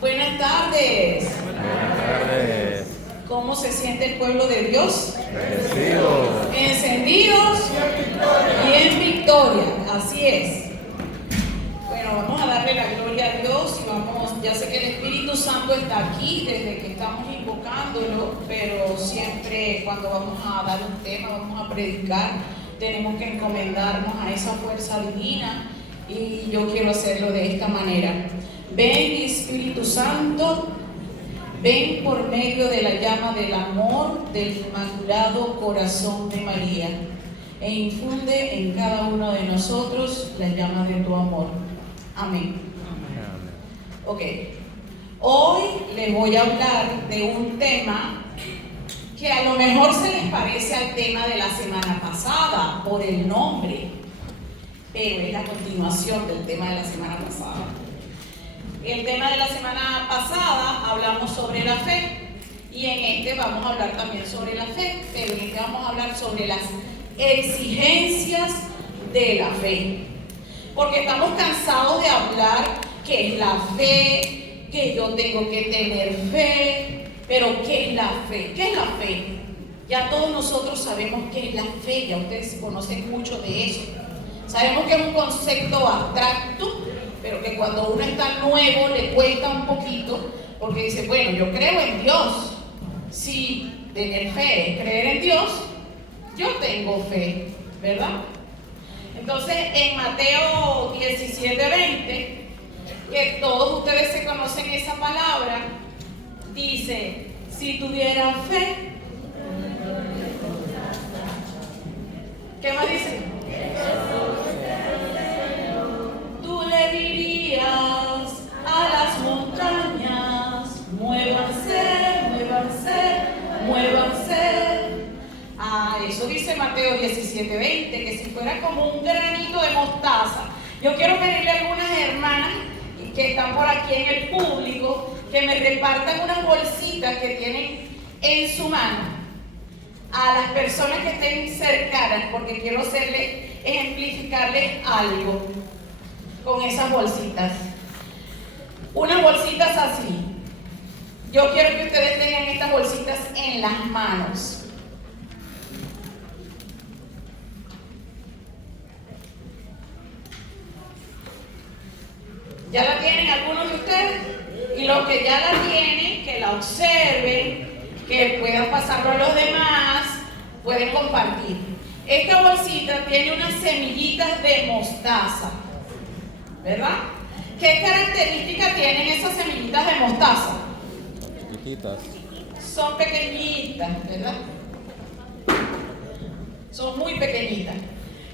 Buenas tardes. Buenas tardes. ¿Cómo se siente el pueblo de Dios? Bendecidos. Encendidos y en victoria. Así es. Bueno, vamos a darle la gloria a Dios y vamos, ya sé que el Espíritu Santo está aquí desde que estamos invocándolo, pero siempre cuando vamos a dar un tema, vamos a predicar, tenemos que encomendarnos a esa fuerza divina y yo quiero hacerlo de esta manera. Ven, Espíritu Santo, ven por medio de la llama del amor del Inmaculado Corazón de María e infunde en cada uno de nosotros la llama de tu amor. Amén. Ok, hoy les voy a hablar de un tema que a lo mejor se les parece al tema de la semana pasada por el nombre, pero es la continuación del tema de la semana pasada. El tema de la semana pasada hablamos sobre la fe y en este vamos a hablar también sobre la fe, pero en este vamos a hablar sobre las exigencias de la fe, porque estamos cansados de hablar qué es la fe, que yo tengo que tener fe, pero ¿qué es la fe? ¿Qué es la fe? Ya todos nosotros sabemos qué es la fe, ya ustedes conocen mucho de eso. Sabemos que es un concepto abstracto, pero que cuando uno está nuevo le cuesta un poquito, porque dice, bueno, yo creo en Dios. Si tener fe es creer en Dios, yo tengo fe, ¿verdad? Entonces, en Mateo 17:20, que todos ustedes se conocen esa palabra, dice, si tuviera fe, ¿qué más dice? Tú le dirías a las montañas, muévanse, muévanse, muévanse. Eso dice Mateo 17:20, que si fuera como un granito de mostaza. Yo quiero pedirle a algunas hermanas que están por aquí en el público que me repartan unas bolsitas que tienen en su mano a las personas que estén cercanas, porque quiero ejemplificarles algo con esas bolsitas. Unas bolsitas así. Yo quiero que ustedes tengan estas bolsitas en las manos. ¿Ya la tienen algunos de ustedes? Y los que ya la tienen, que la observen, que puedan pasarlo a los demás, pueden compartir. Esta bolsita tiene unas semillitas de mostaza, ¿verdad? ¿Qué características tienen esas semillitas de mostaza? Chiquitas. Son pequeñitas, ¿verdad? Son muy pequeñitas.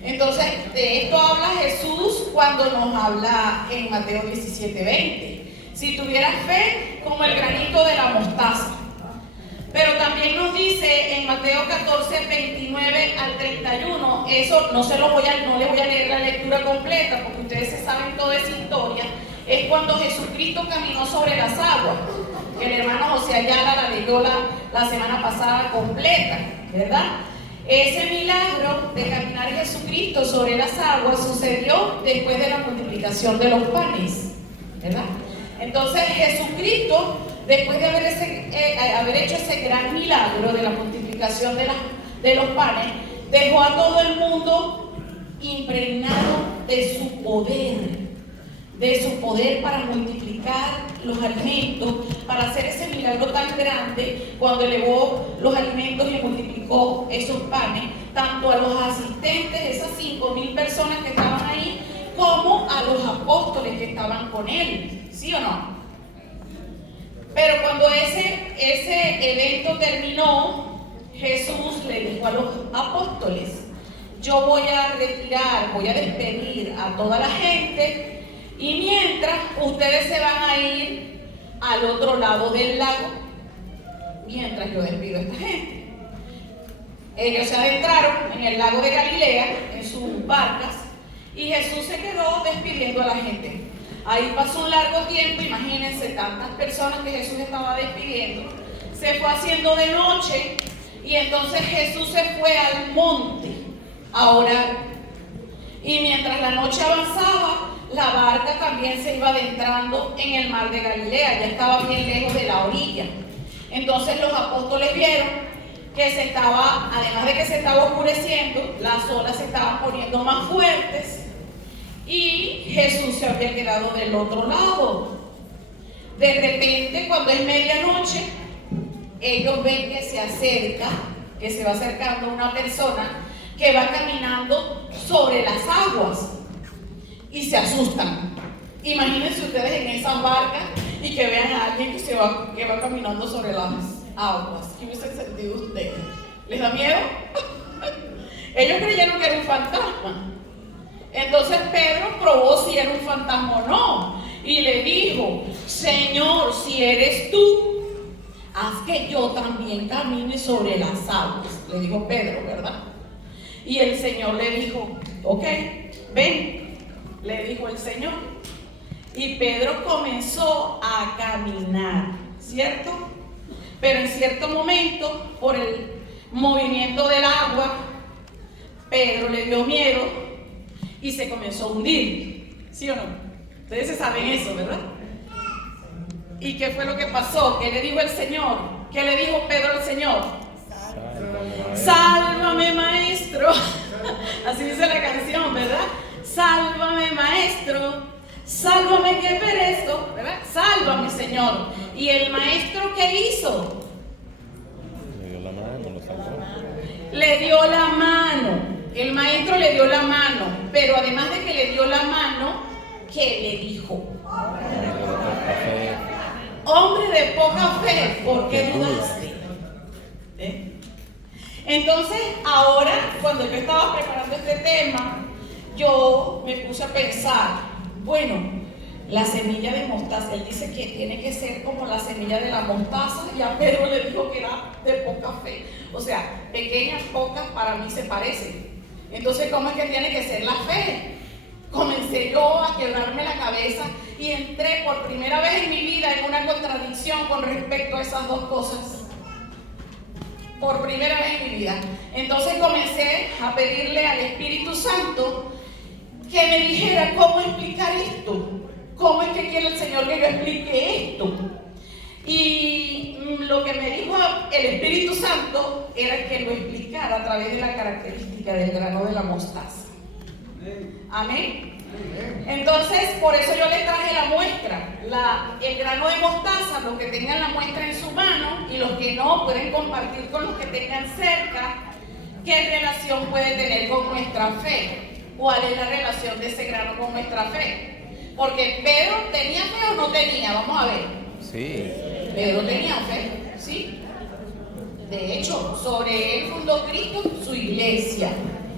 Entonces, de esto habla Jesús cuando nos habla en Mateo 17:20. Si tuvieras fe como el granito de la mostaza. Pero también nos dice en Mateo 14:29 al 31, eso no les voy a leer la lectura completa porque ustedes se saben toda esa historia, es cuando Jesucristo caminó sobre las aguas, que el hermano José Ayala la leyó la semana pasada completa, ¿verdad? Ese milagro de caminar Jesucristo sobre las aguas sucedió después de la multiplicación de los panes, ¿verdad? Entonces Jesucristo, después de haber hecho ese gran milagro de la multiplicación de los panes, dejó a todo el mundo impregnado de su poder para multiplicar los alimentos, para hacer ese milagro tan grande cuando elevó los alimentos y multiplicó esos panes, tanto a los asistentes, esas 5,000 personas que estaban ahí, como a los apóstoles que estaban con él, ¿sí o no? Pero cuando ese evento terminó, Jesús le dijo a los apóstoles, yo voy a despedir a toda la gente, y mientras ustedes se van a ir al otro lado del lago, mientras yo despido a esta gente. Ellos se adentraron en el lago de Galilea, en sus barcas, y Jesús se quedó despidiendo a la gente. Ahí pasó un largo tiempo, imagínense tantas personas que Jesús estaba despidiendo. Se fue haciendo de noche y entonces Jesús se fue al monte a orar. Y mientras la noche avanzaba, la barca también se iba adentrando en el mar de Galilea, ya estaba bien lejos de la orilla. Entonces los apóstoles vieron que además de que se estaba oscureciendo, las olas se estaban poniendo más fuertes y Jesús se había quedado del otro lado. De repente, cuando es medianoche, ellos ven que se va acercando una persona que va caminando sobre las aguas y se asustan. Imagínense ustedes en esas barcas y que vean a alguien que va caminando sobre las aguas. ¿Qué hubiesen sentido ustedes? ¿Les da miedo? Ellos creyeron que era un fantasma. Entonces Pedro probó si era un fantasma o no y le dijo: Señor, si eres tú, haz que yo también camine sobre las aguas. Le dijo Pedro, ¿verdad? Y el Señor le dijo: ok, ven, le dijo el Señor. Y Pedro comenzó a caminar, ¿cierto? Pero en cierto momento, por el movimiento del agua, Pedro le dio miedo y se comenzó a hundir, ¿sí o no? Ustedes se saben eso, ¿verdad? ¿Y qué fue lo que pasó? ¿Qué le dijo el Señor? ¿Qué le dijo Pedro al Señor? Sálvame, maestro. Así dice la canción, ¿verdad? Sálvame, maestro. Sálvame que perezco, ¿verdad? Sálvame, Señor. ¿Y el maestro qué hizo? Le dio la mano, lo salvó. Le dio la mano. El maestro le dio la mano. Pero además de que le dio la mano, ¿qué le dijo? Hombre de poca fe, ¿por qué dudaste? Entonces, ahora, cuando yo estaba preparando este tema, yo me puse a pensar, bueno, la semilla de mostaza, él dice que tiene que ser como la semilla de la mostaza, y a Pedro le dijo que era de poca fe. O sea, pequeñas, pocas, para mí se parecen. Entonces, ¿cómo es que tiene que ser la fe? Comencé yo a quebrarme la cabeza y entré por primera vez en mi vida en una contradicción con respecto a esas dos cosas. Por primera vez en mi vida. Entonces comencé a pedirle al Espíritu Santo que me dijera cómo explicar esto. ¿Cómo es que quiere el Señor que yo explique esto? Y lo que me dijo el Espíritu Santo era que lo explicara a través de la característica del grano de la mostaza. Amén. Entonces, por eso yo le traje la muestra. El grano de mostaza, los que tengan la muestra en su mano y los que no, pueden compartir con los que tengan cerca qué relación puede tener con nuestra fe. ¿Cuál es la relación de ese grano con nuestra fe? Porque Pedro tenía fe o no tenía, vamos a ver. Sí. Pedro tenía fe, ¿sí? De hecho, sobre él fundó Cristo su iglesia.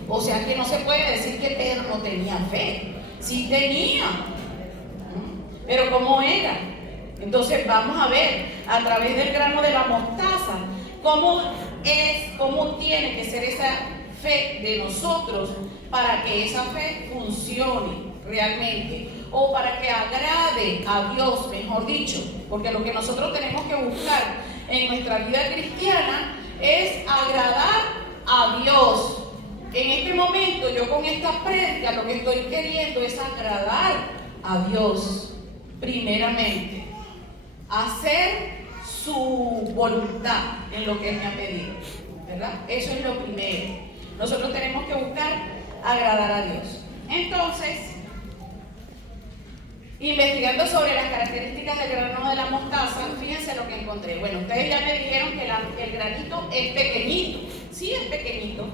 O sea que no se puede decir que Pedro no tenía fe. Sí tenía. Pero ¿cómo era? Entonces vamos a ver a través del grano de la mostaza cómo tiene que ser esa fe de nosotros para que esa fe funcione realmente, o para que agrade a Dios, mejor dicho, porque lo que nosotros tenemos que buscar en nuestra vida cristiana es agradar a Dios. En este momento, yo con esta prédica lo que estoy queriendo es agradar a Dios primeramente, hacer su voluntad en lo que Él me ha pedido, ¿verdad? Eso es lo primero. Nosotros tenemos que buscar agradar a Dios. Entonces, investigando sobre las características del grano de la mostaza, fíjense lo que encontré. Bueno, ustedes ya me dijeron que el granito es pequeñito. Sí, es pequeñito.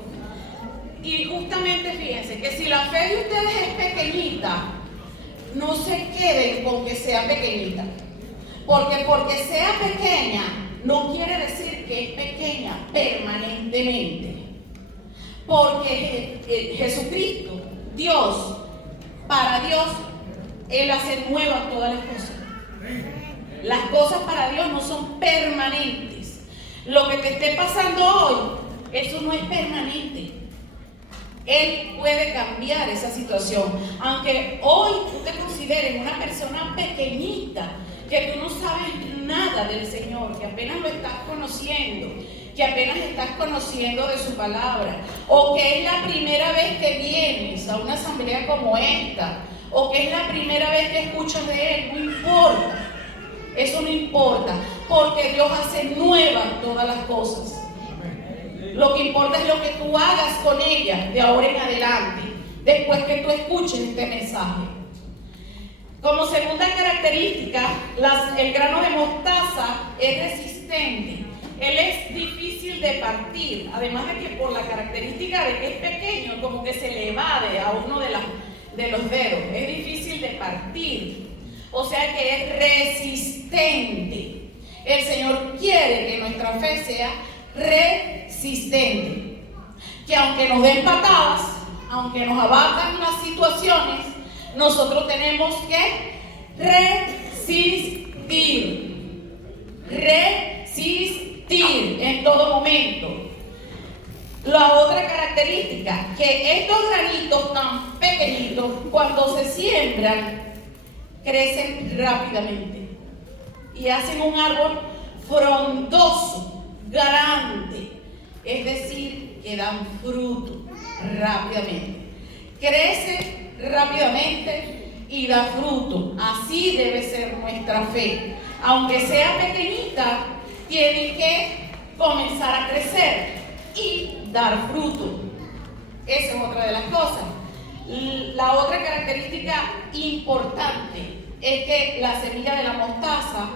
Y justamente fíjense que si la fe de ustedes es pequeñita, no se queden con que sea pequeñita. Porque sea pequeña no quiere decir que es pequeña permanentemente. Porque Jesucristo, Dios, para Dios, Él hace nuevas todas las cosas. Las cosas para Dios no son permanentes. Lo que te esté pasando hoy, eso no es permanente. Él puede cambiar esa situación. Aunque hoy tú te consideres una persona pequeñita, que tú no sabes nada del Señor, que apenas lo estás conociendo, que apenas estás conociendo de su palabra, o que es la primera vez que vienes a una asamblea como esta, o que es la primera vez que escuchas de Él, no importa. Eso no importa, porque Dios hace nuevas todas las cosas. Lo que importa es lo que tú hagas con ella de ahora en adelante, después que tú escuches este mensaje. Como segunda característica, el grano de mostaza es resistente. Él es difícil de partir, además de que por la característica de que es pequeño, como que se le evade a uno de los dedos. Es difícil de partir, o sea que es resistente. El Señor quiere que nuestra fe sea resistente, que aunque nos den patadas, aunque nos abatan las situaciones, nosotros tenemos que resistir en todo momento. La otra característica, que estos granitos tan pequeñitos, cuando se siembran, crecen rápidamente y hacen un árbol frondoso, grande, es decir, que dan fruto rápidamente. Crece rápidamente y da fruto. Así debe ser nuestra fe. Aunque sea pequeñita, tiene que comenzar a crecer y dar fruto. Esa es otra de las cosas. La otra característica importante es que la semilla de la mostaza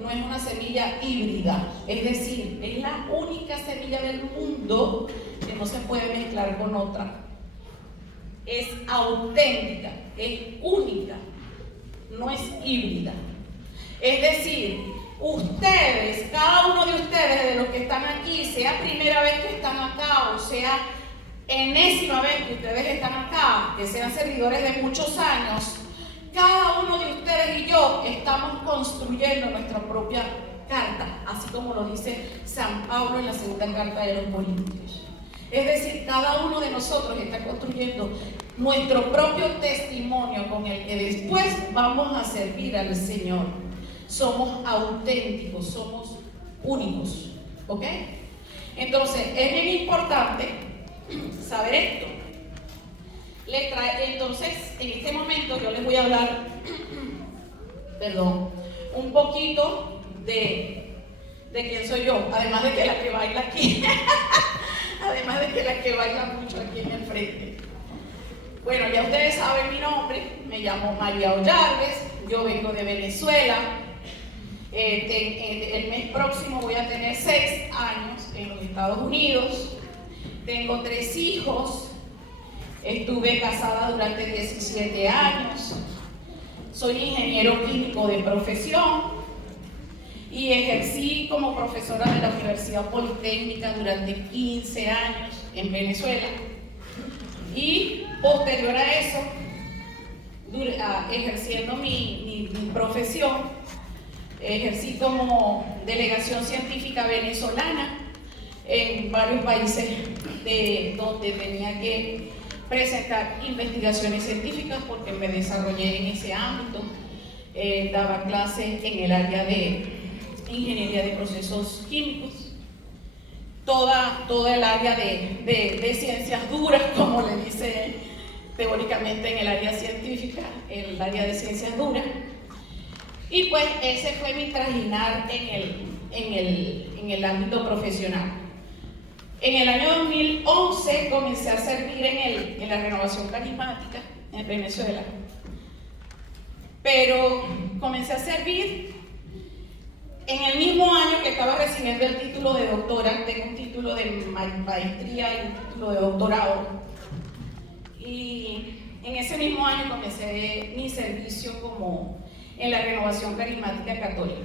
no es una semilla híbrida, es decir, es la única semilla del mundo que no se puede mezclar con otra. Es auténtica, es única, no es híbrida. Es decir, ustedes, cada uno de ustedes, de los que están aquí, sea primera vez que están acá o sea enésima vez que ustedes están acá, que sean servidores de muchos años, cada uno de ustedes y yo estamos construyendo nuestra propia carta, así como lo dice San Pablo en la segunda carta de los Corintios. Es decir, cada uno de nosotros está construyendo nuestro propio testimonio con el que después vamos a servir al Señor. Somos auténticos, somos únicos, ¿ok? Entonces, es bien importante saber esto. Entonces, en este momento yo les voy a hablar, un poquito de quién soy yo, además de que la que baila aquí, además de que la que baila mucho aquí en el frente. Bueno, ya ustedes saben mi nombre, me llamo María Ollarves, yo vengo de Venezuela. El mes próximo voy a tener 6 años en los Estados Unidos. Tengo 3 hijos. Estuve casada durante 17 años. Soy ingeniero químico de profesión y ejercí como profesora de la Universidad Politécnica durante 15 años en Venezuela. Y posterior a eso, ejerciendo mi profesión, ejercí como delegación científica venezolana en varios países donde tenía que presentar investigaciones científicas porque me desarrollé en ese ámbito. Daba clases en el área de ingeniería de procesos químicos, toda el área de ciencias duras, como le dice teóricamente en el área científica, el área de ciencias duras. Y pues ese fue mi trajinar en el ámbito profesional. En el año 2011 comencé a servir en la renovación carismática en Venezuela. Pero comencé a servir en el mismo año que estaba recibiendo el título de doctora. Tengo un título de maestría y un título de doctorado. Y en ese mismo año comencé mi servicio como en la renovación carismática católica.